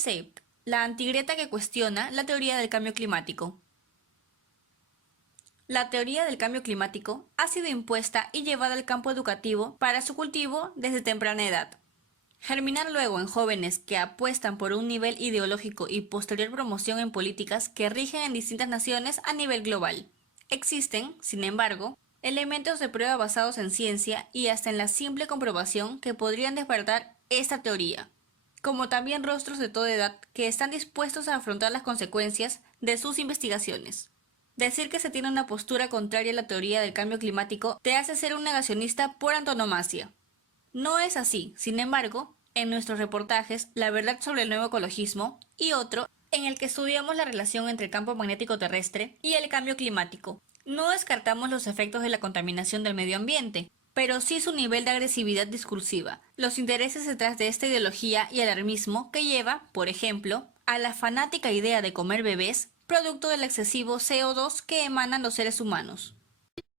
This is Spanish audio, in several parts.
Saved, la antigreta que cuestiona la teoría del cambio climático. La teoría del cambio climático ha sido impuesta y llevada al campo educativo para su cultivo desde temprana edad. Germinar luego en jóvenes que apuestan por un nivel ideológico y posterior promoción en políticas que rigen en distintas naciones a nivel global. Existen, sin embargo, elementos de prueba basados en ciencia y hasta en la simple comprobación que podrían despertar esta teoría, como también rostros de toda edad que están dispuestos a afrontar las consecuencias de sus investigaciones. Decir que se tiene una postura contraria a la teoría del cambio climático te hace ser un negacionista por antonomasia. No es así, sin embargo, en nuestros reportajes La verdad sobre el nuevo ecologismo y otro en el que estudiamos la relación entre el campo magnético terrestre y el cambio climático. No descartamos los efectos de la contaminación del medio ambiente, pero sí su nivel de agresividad discursiva, los intereses detrás de esta ideología y alarmismo que lleva, por ejemplo, a la fanática idea de comer bebés, producto del excesivo CO2 que emanan los seres humanos.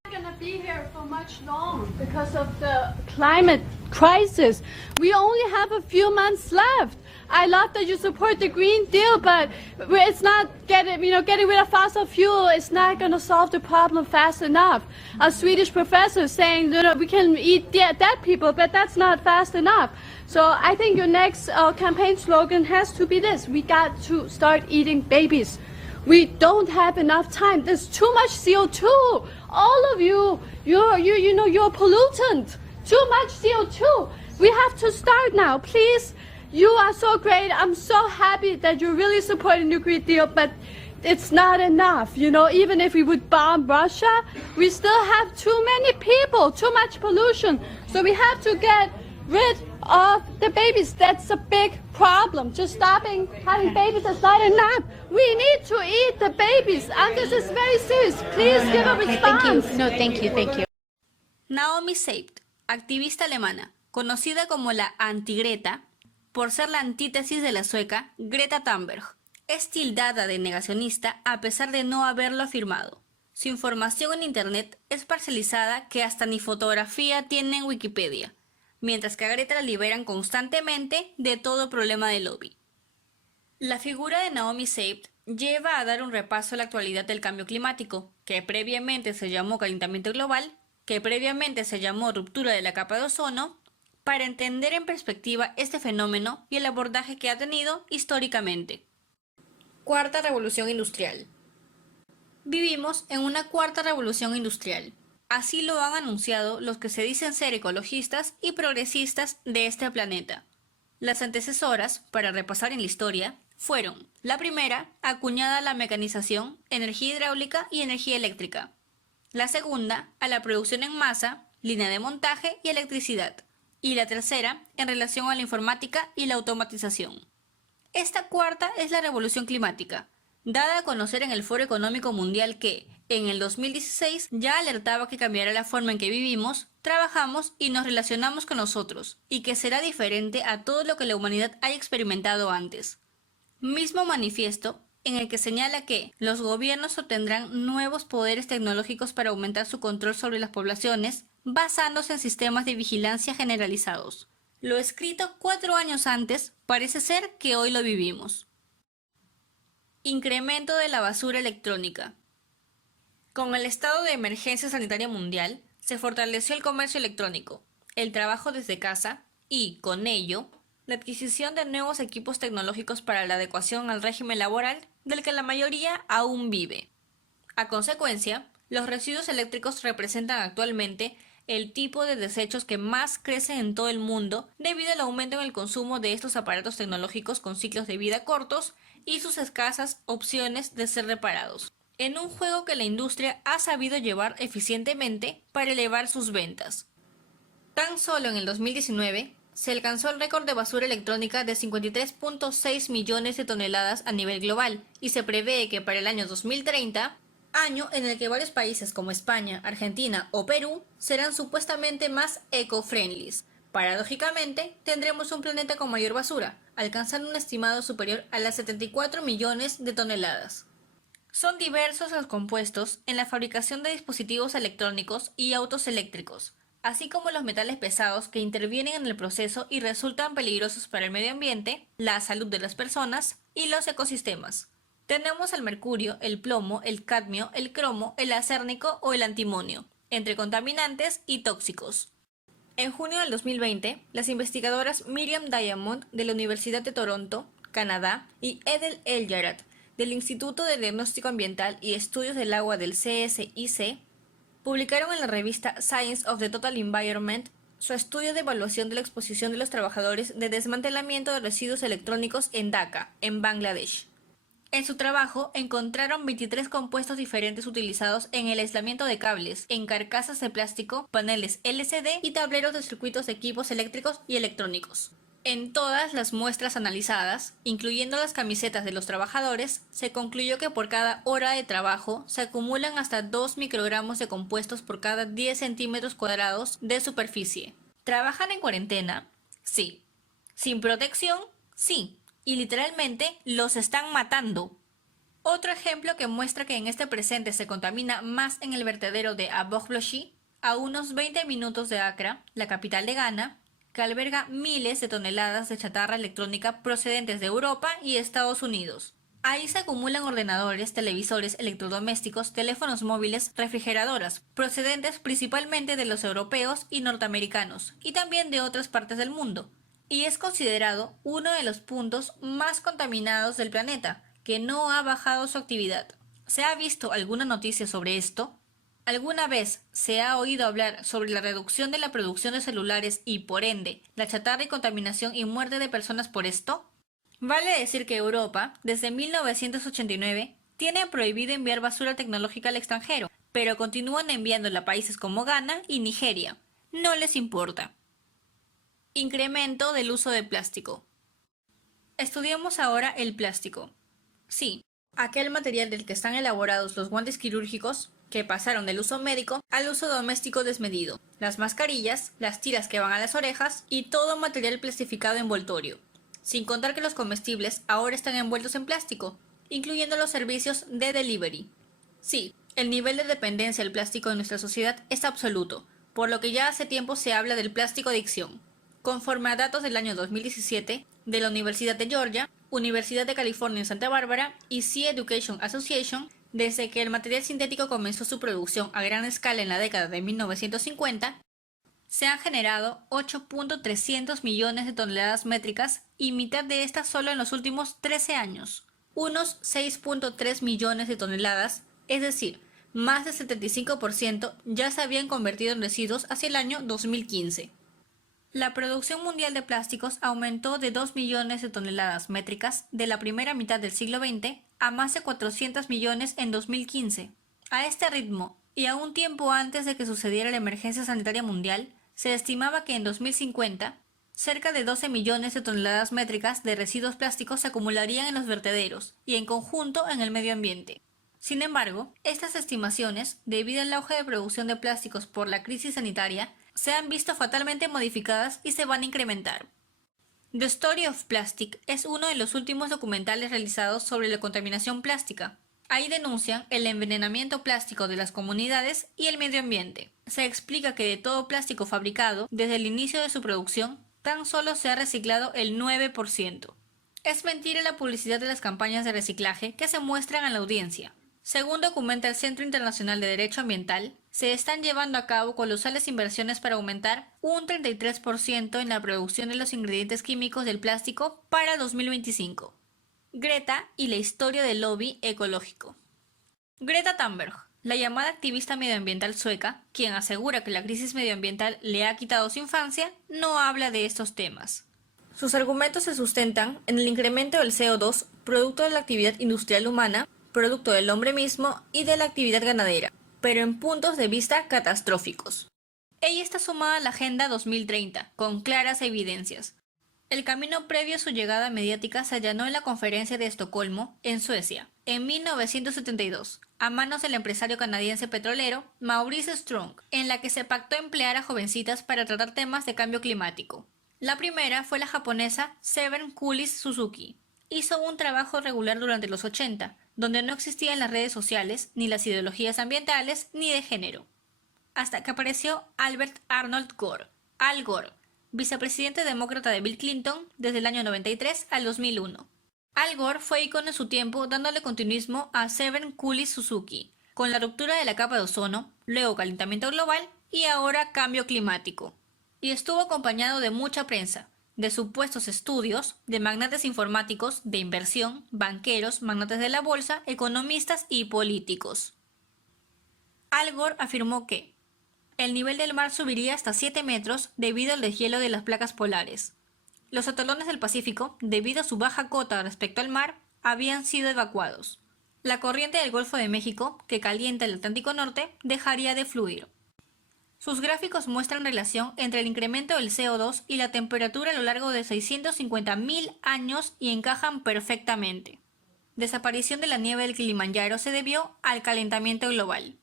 Going to be here for much long because of the climate crisis. We only have a few months left. I love that you support the Green Deal, but it's not getting rid of fossil fuel. It's not going to solve the problem fast enough. A Swedish professor saying we can eat dead people, but that's not fast enough. So I think your next campaign slogan has to be this: we got to start eating babies. We don't have enough time. There's too much CO2. All of you're a pollutant. Too much CO2. We have to start now, please. You are so great. I'm so happy that you're really supporting the Green Deal, but it's not enough. Even if we would bomb Russia, we still have too many people, too much pollution. So we have to get rid of the babies. That's a big problem. Just stopping having babies is not enough. We need to eat the babies, and this is very serious. Please give a response. Thank you. Naomi Saved, activista alemana, conocida como la antigreta, por ser la antítesis de la sueca Greta Thunberg, es tildada de negacionista a pesar de no haberlo afirmado. Su información en Internet es parcializada que hasta ni fotografía tiene en Wikipedia, mientras que a Greta la liberan constantemente de todo problema de lobby. La figura de Naomi Saved lleva a dar un repaso a la actualidad del cambio climático, que previamente se llamó calentamiento global, que previamente se llamó ruptura de la capa de ozono, para entender en perspectiva este fenómeno y el abordaje que ha tenido históricamente. Cuarta revolución industrial. Vivimos en una cuarta revolución industrial. Así lo han anunciado los que se dicen ser ecologistas y progresistas de este planeta. Las antecesoras, para repasar en la historia, fueron: la primera, acuñada a la mecanización, energía hidráulica y energía eléctrica; la segunda, a la producción en masa, línea de montaje y electricidad; y la tercera, en relación a la informática y la automatización. Esta cuarta es la revolución climática, dada a conocer en el Foro Económico Mundial que, en el 2016, ya alertaba que cambiará la forma en que vivimos, trabajamos y nos relacionamos con nosotros, y que será diferente a todo lo que la humanidad haya experimentado antes. Mismo manifiesto en el que señala que los gobiernos obtendrán nuevos poderes tecnológicos para aumentar su control sobre las poblaciones, basándose en sistemas de vigilancia generalizados. Lo escrito 4 años antes parece ser que hoy lo vivimos. Incremento de la basura electrónica. Con el estado de emergencia sanitaria mundial, se fortaleció el comercio electrónico, el trabajo desde casa y, con ello, la adquisición de nuevos equipos tecnológicos para la adecuación al régimen laboral del que la mayoría aún vive. A consecuencia, los residuos eléctricos representan actualmente el tipo de desechos que más crece en todo el mundo debido al aumento en el consumo de estos aparatos tecnológicos con ciclos de vida cortos y sus escasas opciones de ser reparados, en un juego que la industria ha sabido llevar eficientemente para elevar sus ventas. Tan solo en el 2019 se alcanzó el récord de basura electrónica de 53.6 millones de toneladas a nivel global y se prevé que para el año 2030, año en el que varios países como España, Argentina o Perú serán supuestamente más eco-friendly. Paradójicamente, tendremos un planeta con mayor basura, alcanzando un estimado superior a las 74 millones de toneladas. Son diversos los compuestos en la fabricación de dispositivos electrónicos y autos eléctricos, así como los metales pesados que intervienen en el proceso y resultan peligrosos para el medio ambiente, la salud de las personas y los ecosistemas. Tenemos el mercurio, el plomo, el cadmio, el cromo, el acérnico o el antimonio, entre contaminantes y tóxicos. En junio del 2020, las investigadoras Miriam Diamond de la Universidad de Toronto, Canadá, y Edel El-Yarat del Instituto de Diagnóstico Ambiental y Estudios del Agua del CSIC publicaron en la revista Science of the Total Environment su estudio de evaluación de la exposición de los trabajadores de desmantelamiento de residuos electrónicos en Dhaka, en Bangladesh. En su trabajo encontraron 23 compuestos diferentes utilizados en el aislamiento de cables, en carcasas de plástico, paneles LCD y tableros de circuitos de equipos eléctricos y electrónicos. En todas las muestras analizadas, incluyendo las camisetas de los trabajadores, se concluyó que por cada hora de trabajo se acumulan hasta 2 microgramos de compuestos por cada 10 centímetros cuadrados de superficie. ¿Trabajan en cuarentena? Sí. ¿Sin protección? Sí. Y literalmente los están matando. Otro ejemplo que muestra que en este presente se contamina más en el vertedero de Aboukhlouchi, a unos 20 minutos de Accra, la capital de Ghana, que alberga miles de toneladas de chatarra electrónica procedentes de Europa y Estados Unidos. Ahí se acumulan ordenadores, televisores, electrodomésticos, teléfonos móviles, refrigeradoras, procedentes principalmente de los europeos y norteamericanos, y también de otras partes del mundo. Y es considerado uno de los puntos más contaminados del planeta, que no ha bajado su actividad. ¿Se ha visto alguna noticia sobre esto? ¿Alguna vez se ha oído hablar sobre la reducción de la producción de celulares y, por ende, la chatarra y contaminación y muerte de personas por esto? Vale decir que Europa, desde 1989, tiene prohibido enviar basura tecnológica al extranjero, pero continúan enviándola a países como Ghana y Nigeria. No les importa. Incremento del uso de plástico. Estudiamos ahora el plástico. Sí, aquel material del que están elaborados los guantes quirúrgicos, que pasaron del uso médico al uso doméstico desmedido, las mascarillas, las tiras que van a las orejas y todo material plastificado envoltorio. Sin contar que los comestibles ahora están envueltos en plástico, incluyendo los servicios de delivery. Sí, el nivel de dependencia del plástico en nuestra sociedad es absoluto, por lo que ya hace tiempo se habla del plástico adicción. Conforme a datos del año 2017 de la Universidad de Georgia, Universidad de California en Santa Bárbara y Sea Education Association, desde que el material sintético comenzó su producción a gran escala en la década de 1950, se han generado 8.300 millones de toneladas métricas y mitad de estas solo en los últimos 13 años. Unos 6.3 millones de toneladas, es decir, más del 75% ya se habían convertido en residuos hacia el año 2015. La producción mundial de plásticos aumentó de 2 millones de toneladas métricas de la primera mitad del siglo XX a más de 400 millones en 2015. A este ritmo, y a un tiempo antes de que sucediera la emergencia sanitaria mundial, se estimaba que en 2050, cerca de 12 millones de toneladas métricas de residuos plásticos se acumularían en los vertederos y en conjunto en el medio ambiente. Sin embargo, estas estimaciones, debido al auge de producción de plásticos por la crisis sanitaria, se han visto fatalmente modificadas y se van a incrementar. The Story of Plastic es uno de los últimos documentales realizados sobre la contaminación plástica. Ahí denuncian el envenenamiento plástico de las comunidades y el medio ambiente. Se explica que de todo plástico fabricado, desde el inicio de su producción, tan solo se ha reciclado el 9%. Es mentira la publicidad de las campañas de reciclaje que se muestran a la audiencia. Según documenta el Centro Internacional de Derecho Ambiental, se están llevando a cabo colosales inversiones para aumentar un 33% en la producción de los ingredientes químicos del plástico para 2025. Greta y la historia del lobby ecológico. Greta Thunberg, la llamada activista medioambiental sueca, quien asegura que la crisis medioambiental le ha quitado su infancia, no habla de estos temas. Sus argumentos se sustentan en el incremento del CO2, producto de la actividad industrial humana, producto del hombre mismo y de la actividad ganadera, pero en puntos de vista catastróficos. Ella está sumada a la Agenda 2030, con claras evidencias. El camino previo a su llegada mediática se allanó en la Conferencia de Estocolmo, en Suecia, en 1972, a manos del empresario canadiense petrolero Maurice Strong, en la que se pactó emplear a jovencitas para tratar temas de cambio climático. La primera fue la japonesa Severn Coolidge Suzuki. Hizo un trabajo regular durante los 80, donde no existían las redes sociales, ni las ideologías ambientales, ni de género. hasta que apareció Albert Arnold Gore, Al Gore, vicepresidente demócrata de Bill Clinton desde el año 93 al 2001. Al Gore fue ícono en su tiempo dándole continuismo a Seven Cooley Suzuki, con la ruptura de la capa de ozono, luego calentamiento global y ahora cambio climático. Y estuvo acompañado de mucha prensa, de supuestos estudios, de magnates informáticos, de inversión, banqueros, magnates de la bolsa, economistas y políticos. Al Gore afirmó que el nivel del mar subiría hasta 7 metros debido al deshielo de las placas polares. Los atolones del Pacífico, debido a su baja cota respecto al mar, habían sido evacuados. La corriente del Golfo de México, que calienta el Atlántico Norte, dejaría de fluir. Sus gráficos muestran relación entre el incremento del CO2 y la temperatura a lo largo de 650.000 años y encajan perfectamente. Desaparición de la nieve del Kilimanjaro se debió al calentamiento global.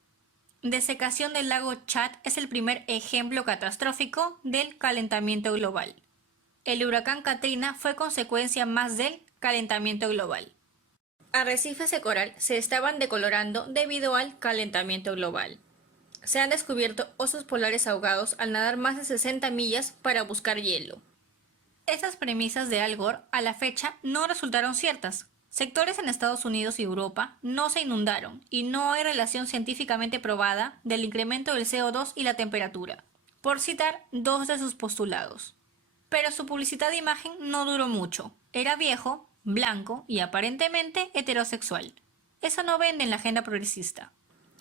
Desecación del lago Chad es el primer ejemplo catastrófico del calentamiento global. El huracán Katrina fue consecuencia más del calentamiento global. Arrecifes de coral se estaban decolorando debido al calentamiento global. Se han descubierto osos polares ahogados al nadar más de 60 millas para buscar hielo. Estas premisas de Al Gore a la fecha no resultaron ciertas. Sectores en Estados Unidos y Europa no se inundaron y no hay relación científicamente probada del incremento del CO2 y la temperatura, por citar dos de sus postulados. Pero su publicidad de imagen no duró mucho. Era viejo, blanco y aparentemente heterosexual. Eso no vende en la agenda progresista.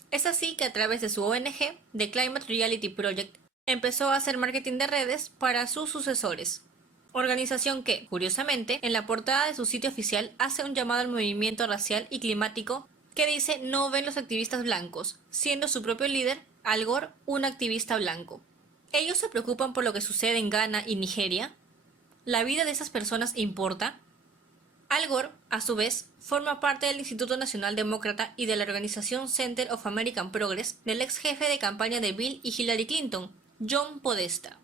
Es así que a través de su ONG, The Climate Reality Project, empezó a hacer marketing de redes para sus sucesores. Organización que, curiosamente, en la portada de su sitio oficial hace un llamado al movimiento racial y climático que dice no ven los activistas blancos, siendo su propio líder, Al Gore, un activista blanco. ¿Ellos se preocupan por lo que sucede en Ghana y Nigeria? ¿La vida de esas personas importa? Al Gore, a su vez, forma parte del Instituto Nacional Demócrata y de la organización Center of American Progress del ex jefe de campaña de Bill y Hillary Clinton, John Podesta.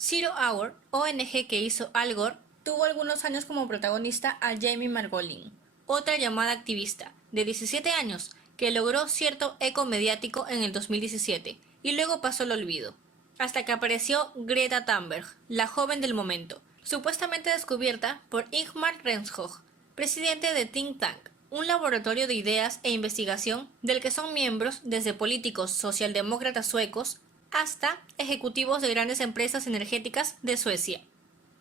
Zero Hour, ONG que hizo Al Gore, tuvo algunos años como protagonista a Jamie Margolin, otra llamada activista, de 17 años, que logró cierto eco mediático en el 2017 y luego pasó al olvido. Hasta que apareció Greta Thunberg, la joven del momento, supuestamente descubierta por Ingmar Renskog, presidente de Think Tank, un laboratorio de ideas e investigación del que son miembros desde políticos socialdemócratas suecos hasta ejecutivos de grandes empresas energéticas de Suecia.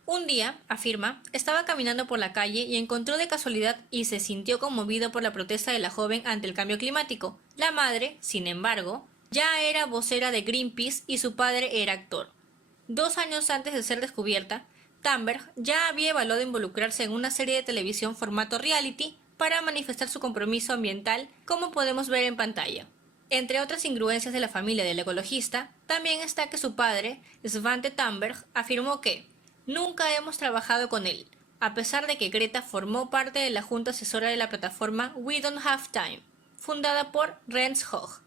Un día, afirma, estaba caminando por la calle y encontró de casualidad y se sintió conmovido por la protesta de la joven ante el cambio climático. La madre, sin embargo, ya era vocera de Greenpeace y su padre era actor. 2 años antes de ser descubierta, Thunberg ya había evaluado involucrarse en una serie de televisión formato reality para manifestar su compromiso ambiental, como podemos ver en pantalla. Entre otras incongruencias de la familia del ecologista, también está que su padre, Svante Thunberg, afirmó que nunca hemos trabajado con él, a pesar de que Greta formó parte de la junta asesora de la plataforma We Don't Have Time, fundada por Renskog.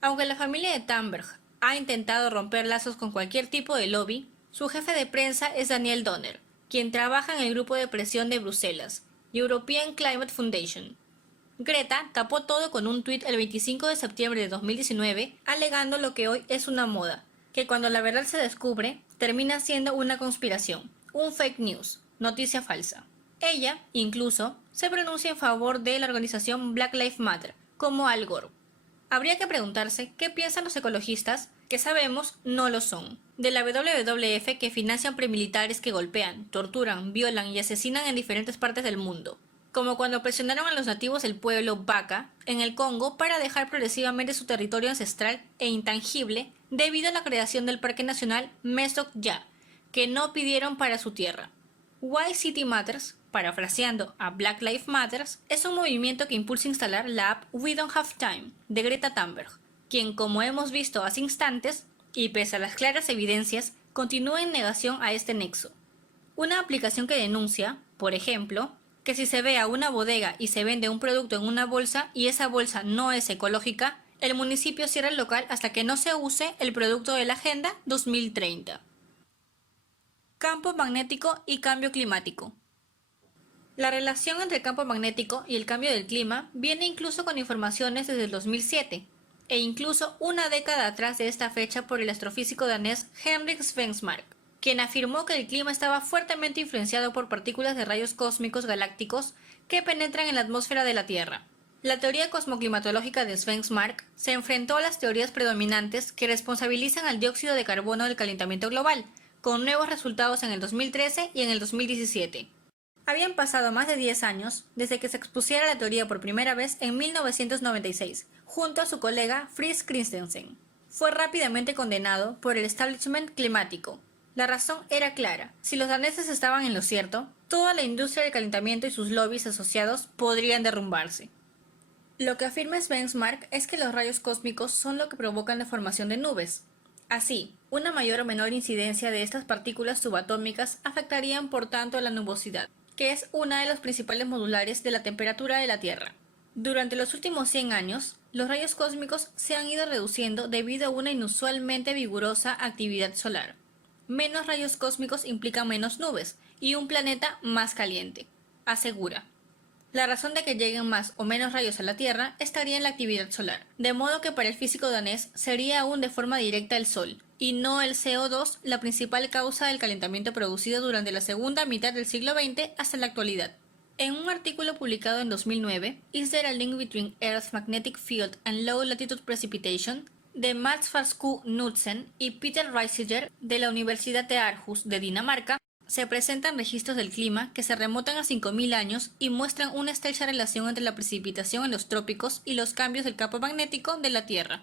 Aunque la familia de Thunberg ha intentado romper lazos con cualquier tipo de lobby, su jefe de prensa es Daniel Donner, quien trabaja en el grupo de presión de Bruselas, European Climate Foundation. Greta tapó todo con un tuit el 25 de septiembre de 2019, alegando lo que hoy es una moda, que cuando la verdad se descubre, termina siendo una conspiración, un fake news, noticia falsa. Ella, incluso, se pronuncia en favor de la organización Black Lives Matter, como Al Gore. Habría que preguntarse qué piensan los ecologistas, que sabemos no lo son, de la WWF que financian premilitares que golpean, torturan, violan y asesinan en diferentes partes del mundo, como cuando presionaron a los nativos del pueblo Baka en el Congo para dejar progresivamente su territorio ancestral e intangible debido a la creación del Parque Nacional Mesok-Ya, que no pidieron para su tierra. Why City Matters, parafraseando a Black Lives Matter, es un movimiento que impulsa instalar la app We Don't Have Time de Greta Thunberg, quien, como hemos visto hace instantes, y pese a las claras evidencias, continúa en negación a este nexo. Una aplicación que denuncia, por ejemplo, que si se ve a una bodega y se vende un producto en una bolsa y esa bolsa no es ecológica, el municipio cierra el local hasta que no se use el producto de la Agenda 2030. Campo magnético y cambio climático. La relación entre el campo magnético y el cambio del clima viene incluso con informaciones desde el 2007. e incluso una década atrás de esta fecha por el astrofísico danés Henrik Svensmark, quien afirmó que el clima estaba fuertemente influenciado por partículas de rayos cósmicos galácticos que penetran en la atmósfera de la Tierra. La teoría cosmoclimatológica de Svensmark se enfrentó a las teorías predominantes que responsabilizan al dióxido de carbono del calentamiento global, con nuevos resultados en el 2013 y en el 2017. Habían pasado más de 10 años desde que se expusiera la teoría por primera vez en 1996, junto a su colega Fritz Christensen. Fue rápidamente condenado por el establishment climático. La razón era clara: si los daneses estaban en lo cierto, toda la industria del calentamiento y sus lobbies asociados podrían derrumbarse. Lo que afirma Svensmark es que los rayos cósmicos son lo que provocan la formación de nubes. Así, una mayor o menor incidencia de estas partículas subatómicas afectarían por tanto a la nubosidad, que es una de los principales modulares de la temperatura de la Tierra. Durante los últimos 100 años, los rayos cósmicos se han ido reduciendo debido a una inusualmente vigorosa actividad solar. Menos rayos cósmicos implican menos nubes y un planeta más caliente, asegura. La razón de que lleguen más o menos rayos a la Tierra estaría en la actividad solar, de modo que para el físico danés sería aún de forma directa el Sol, y no el CO2 la principal causa del calentamiento producido durante la segunda mitad del siglo XX hasta la actualidad. En un artículo publicado en 2009, Is There a Link Between Earth's Magnetic Field and Low Latitude Precipitation?, de Mats Farsku Knudsen y Peter Reisiger de la Universidad de Aarhus de Dinamarca, se presentan registros del clima que se remontan a 5.000 años y muestran una estrecha relación entre la precipitación en los trópicos y los cambios del campo magnético de la Tierra.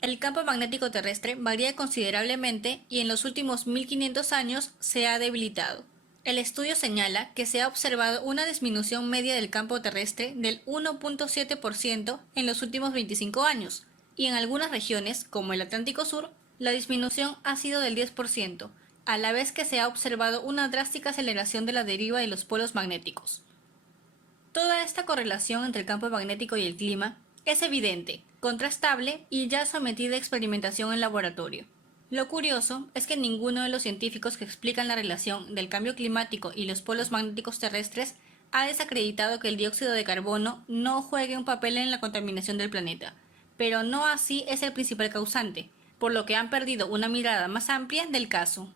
El campo magnético terrestre varía considerablemente y en los últimos 1500 años se ha debilitado. El estudio señala que se ha observado una disminución media del campo terrestre del 1.7% en los últimos 25 años, y en algunas regiones, como el Atlántico Sur, la disminución ha sido del 10%, a la vez que se ha observado una drástica aceleración de la deriva de los polos magnéticos. Toda esta correlación entre el campo magnético y el clima es evidente, contrastable y ya sometida a experimentación en laboratorio. Lo curioso es que ninguno de los científicos que explican la relación del cambio climático y los polos magnéticos terrestres ha desacreditado que el dióxido de carbono no juegue un papel en la contaminación del planeta, pero no así es el principal causante, por lo que han perdido una mirada más amplia del caso.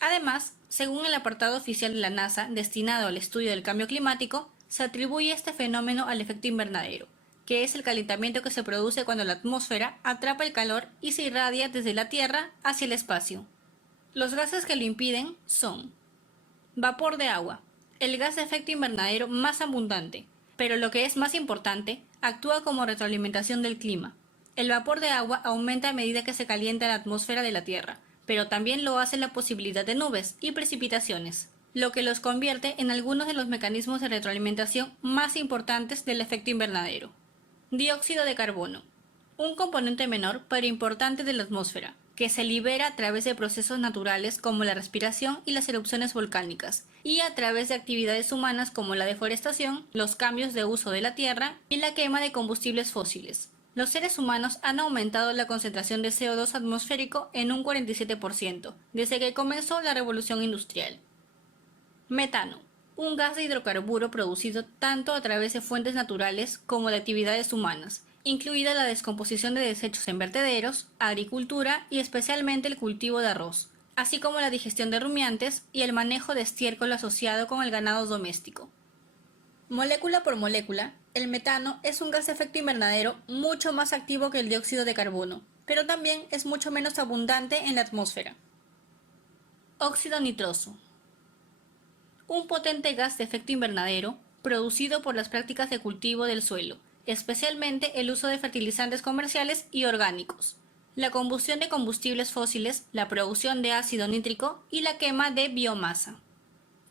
Además, según el apartado oficial de la NASA destinado al estudio del cambio climático, se atribuye este fenómeno al efecto invernadero, que es el calentamiento que se produce cuando la atmósfera atrapa el calor y se irradia desde la Tierra hacia el espacio. Los gases que lo impiden son: vapor de agua, el gas de efecto invernadero más abundante, pero lo que es más importante, actúa como retroalimentación del clima. El vapor de agua aumenta a medida que se calienta la atmósfera de la Tierra, pero también lo hace la posibilidad de nubes y precipitaciones, lo que los convierte en algunos de los mecanismos de retroalimentación más importantes del efecto invernadero. Dióxido de carbono, un componente menor pero importante de la atmósfera, que se libera a través de procesos naturales como la respiración y las erupciones volcánicas, y a través de actividades humanas como la deforestación, los cambios de uso de la tierra y la quema de combustibles fósiles. Los seres humanos han aumentado la concentración de CO2 atmosférico en un 47% desde que comenzó la revolución industrial. Metano, un gas de hidrocarburo producido tanto a través de fuentes naturales como de actividades humanas, incluida la descomposición de desechos en vertederos, agricultura y especialmente el cultivo de arroz, así como la digestión de rumiantes y el manejo de estiércol asociado con el ganado doméstico. Molécula por molécula, el metano es un gas de efecto invernadero mucho más activo que el dióxido de carbono, pero también es mucho menos abundante en la atmósfera. Óxido nitroso, un potente gas de efecto invernadero producido por las prácticas de cultivo del suelo, especialmente el uso de fertilizantes comerciales y orgánicos, la combustión de combustibles fósiles, la producción de ácido nítrico y la quema de biomasa.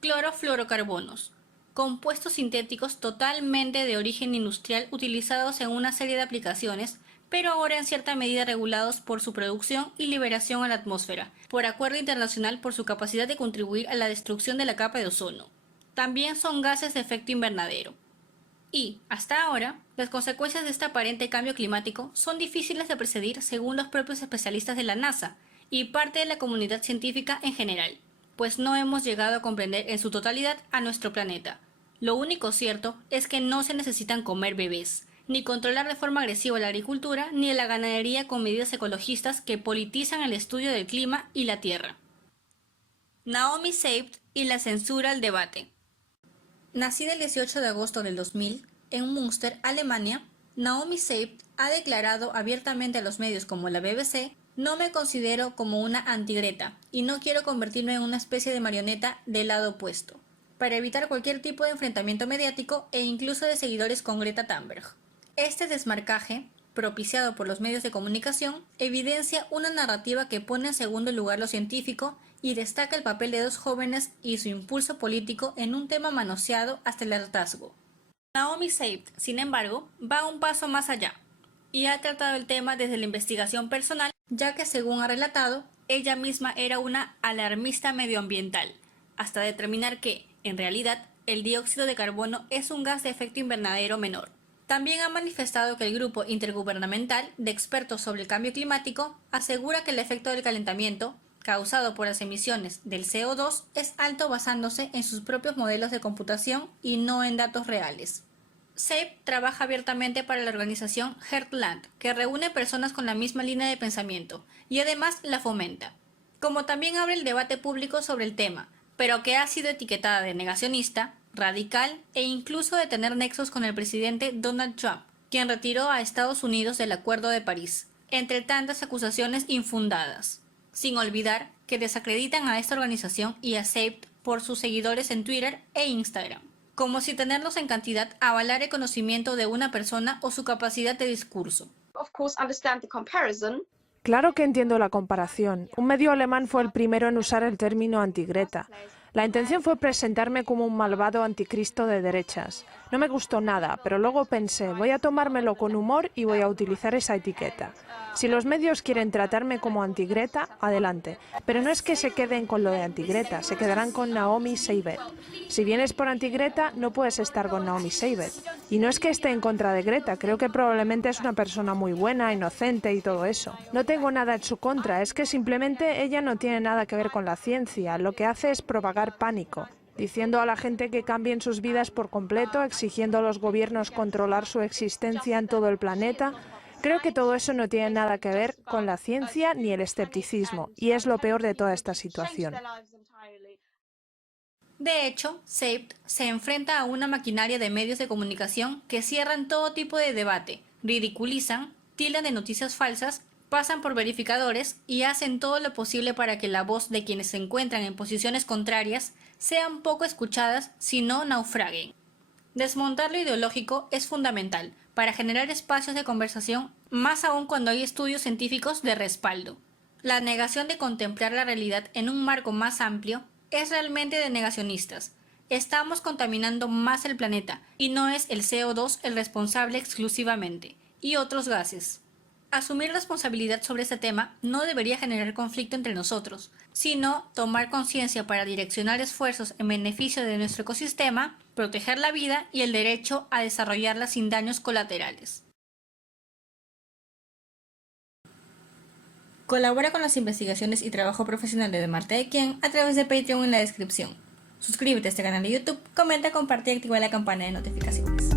Clorofluorocarbonos, compuestos sintéticos totalmente de origen industrial utilizados en una serie de aplicaciones, pero ahora en cierta medida regulados por su producción y liberación a la atmósfera, por acuerdo internacional por su capacidad de contribuir a la destrucción de la capa de ozono. También son gases de efecto invernadero. Y, hasta ahora, las consecuencias de este aparente cambio climático son difíciles de predecir según los propios especialistas de la NASA y parte de la comunidad científica en general, pues no hemos llegado a comprender en su totalidad a nuestro planeta. Lo único cierto es que no se necesitan comer bebés, ni controlar de forma agresiva la agricultura ni la ganadería con medidas ecologistas que politizan el estudio del clima y la tierra. Naomi Seibt y la censura al debate. Nacida el 18 de agosto del 2000 en Münster, Alemania, Naomi Seibt ha declarado abiertamente a los medios como la BBC: "No me considero como una anti-Greta y no quiero convertirme en una especie de marioneta del lado opuesto", para evitar cualquier tipo de enfrentamiento mediático e incluso de seguidores con Greta Thunberg. Este desmarcaje, propiciado por los medios de comunicación, evidencia una narrativa que pone en segundo lugar lo científico y destaca el papel de dos jóvenes y su impulso político en un tema manoseado hasta el hartazgo. Naomi Seibt, sin embargo, va un paso más allá y ha tratado el tema desde la investigación personal, ya que, según ha relatado, ella misma era una alarmista medioambiental, hasta determinar que, en realidad, el dióxido de carbono es un gas de efecto invernadero menor. También ha manifestado que el grupo intergubernamental de expertos sobre el cambio climático asegura que el efecto del calentamiento, causado por las emisiones del CO2, es alto basándose en sus propios modelos de computación y no en datos reales. Seibt trabaja abiertamente para la organización Heartland, que reúne personas con la misma línea de pensamiento, y además la fomenta. Como también abre el debate público sobre el tema, pero que ha sido etiquetada de negacionista, radical e incluso de tener nexos con el presidente Donald Trump, quien retiró a Estados Unidos del Acuerdo de París, entre tantas acusaciones infundadas. Sin olvidar que desacreditan a esta organización y a Seibt por sus seguidores en Twitter e Instagram, como si tenerlos en cantidad avalara el conocimiento de una persona o su capacidad de discurso. Claro que entiendo la comparación. Un medio alemán fue el primero en usar el término antigreta. La intención fue presentarme como un malvado anticristo de derechas. No me gustó nada, pero luego pensé, voy a tomármelo con humor y voy a utilizar esa etiqueta. Si los medios quieren tratarme como antigreta, adelante. Pero no es que se queden con lo de antigreta, se quedarán con Naomi Seibt. Si vienes por antigreta, no puedes estar con Naomi Seibt. Y no es que esté en contra de Greta, creo que probablemente es una persona muy buena, inocente y todo eso. No tengo nada en su contra, es que simplemente ella no tiene nada que ver con la ciencia, lo que hace es propagar pánico, diciendo a la gente que cambien sus vidas por completo, exigiendo a los gobiernos controlar su existencia en todo el planeta. Creo que todo eso no tiene nada que ver con la ciencia ni el escepticismo, y es lo peor de toda esta situación. De hecho, Seibt se enfrenta a una maquinaria de medios de comunicación que cierran todo tipo de debate, ridiculizan, tildan de noticias falsas, pasan por verificadores y hacen todo lo posible para que la voz de quienes se encuentran en posiciones contrarias sean poco escuchadas, si no naufraguen. Desmontar lo ideológico es fundamental para generar espacios de conversación, más aún cuando hay estudios científicos de respaldo. La negación de contemplar la realidad en un marco más amplio es realmente de negacionistas. Estamos contaminando más el planeta y no es el CO2 el responsable exclusivamente, y otros gases. Asumir responsabilidad sobre este tema no debería generar conflicto entre nosotros, sino tomar conciencia para direccionar esfuerzos en beneficio de nuestro ecosistema, proteger la vida y el derecho a desarrollarla sin daños colaterales. Colabora con las investigaciones y trabajo profesional de Marta de Quien a través de Patreon en la descripción. Suscríbete a este canal de YouTube, comenta, comparte y activa la campana de notificaciones.